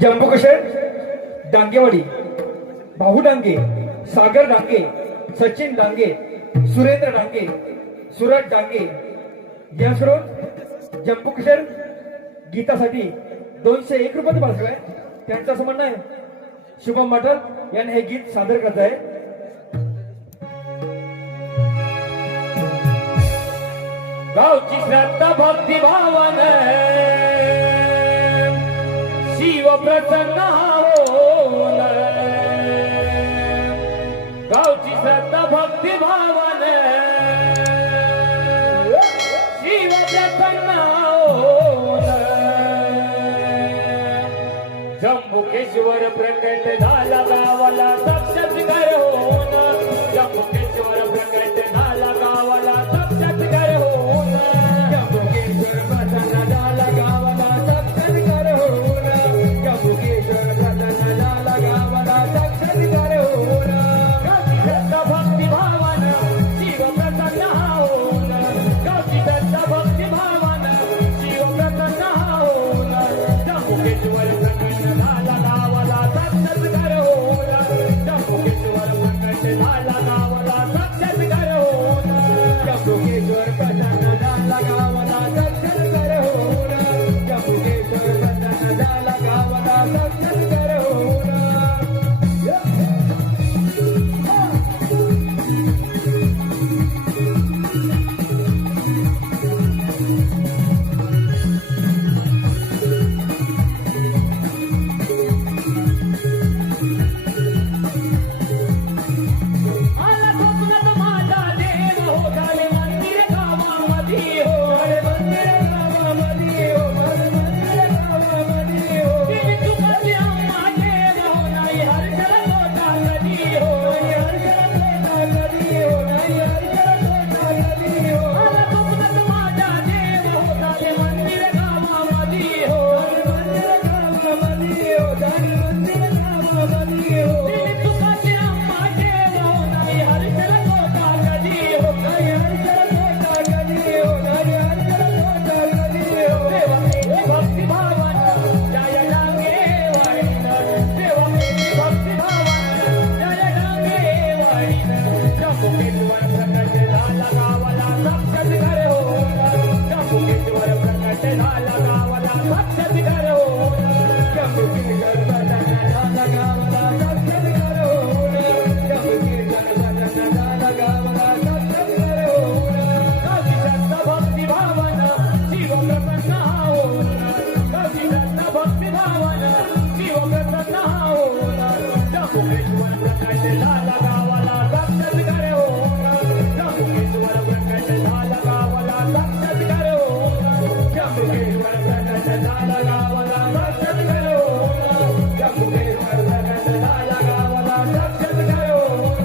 जंबूकशेर डांगेवाडी, भाऊ डांगे, सागर डांगे, सचिन डांगे, सुरेंद्र डांगे, सूरज डांगे यांकडून जंबूकशेर गीतासाठी 201 रुपये पाठवले आहे. त्यांचं असं म्हणणं आहे शुभम माटल यांनी हे गीत सादर करत आहे. गावची श्रद्धा भक्ती भावन शिव प्रसन्न होऊन, गावची श्रद्धा भक्ती भावन शिव प्रसन्न होऊन, जंबुकेश्वर प्रकट झाला गावाला साक्षात्कार होऊन, जंबुकेश्वर प्रकट झाला गावाला साक्षात्कार होऊन, जंबुकेश्वर प्रसन्न झाला गावाला साक्षात्कार होऊन, जंबुकेश्वर प्रसन्न झाला गावाला साक्षात्कार होऊन, गावची श्रद्धा भक्ती भावन शिव प्रसन्न होऊन, गावची श्रद्धा भक्ती भावन शिव प्रसन्न होऊन, जंबुकेश्वर प्रकट झाला गावाला साक्षात्कार होऊन, जंबुकेश्वर प्रकट झाला गावाला साक्षात्कार होऊन, जंबुकेश्वर प्रसन्न झाला गावाला साक्षात्कार होऊन, जंबुकेश्वर प्रसन्न झाला गावाला साक्षात्कार होऊन. आला स्वप्नात माझा देव हो, झाले मंदिर गावामध्ये हो, झाले मंदिर गावामध्ये हो, झाले मंदिर गावामध्ये हो, तिने तुकाची अम्मा देव हो, नाही हरकत तोटा कधी हो, नाही हरकत तोटा कधी हो, नाही हरकत तोटा कधी हो. आला स्वप्नात माझा देव हो, झाले मंदिर गावामध्ये हो, झाले मंदिर गावामध्ये हो, झाले मंदिर गावामध्ये हो, तिने तुकाची अम्मा देव हो, नाही हरकत तोटा कधी हो, नाही हरकत तोटा कधी हो, नाही हरकत तोटा कधी हो. देवा मेरी भक्ती भावन जय डांगेवाडीन, देवा मेरी भक्ती भावन जय डांगेवाडीन, जंबुकेश्वर प्रकट झाला गावाला साक्षात्कार होऊन, जंबुकेश्वर प्रकट झाला गावाला साक्षात्कार होऊन, जंबुकेश्वर प्रकट झाला गावाला साक्षात्कार होऊन, जंबुकेश्वर प्रकट झाला गावाला साक्षात्कार होऊन, गावची श्रद्धा भक्ती भावन शिव प्रसन्न होऊन, गावची श्रद्धा भक्ती भावन शिव प्रसन्न होऊन, जंबुकेश्वर प्रकट झाला गावाला साक्षात्कार होऊन, जंबुकेश्वर प्रकट झाला गावाला साक्षात्कार होऊन, जंबुकेश्वर प्रकट झाला गावाला साक्षात्कार होऊन, जंबुकेश्वर प्रकट झाला गावाला साक्षात्कार होऊन.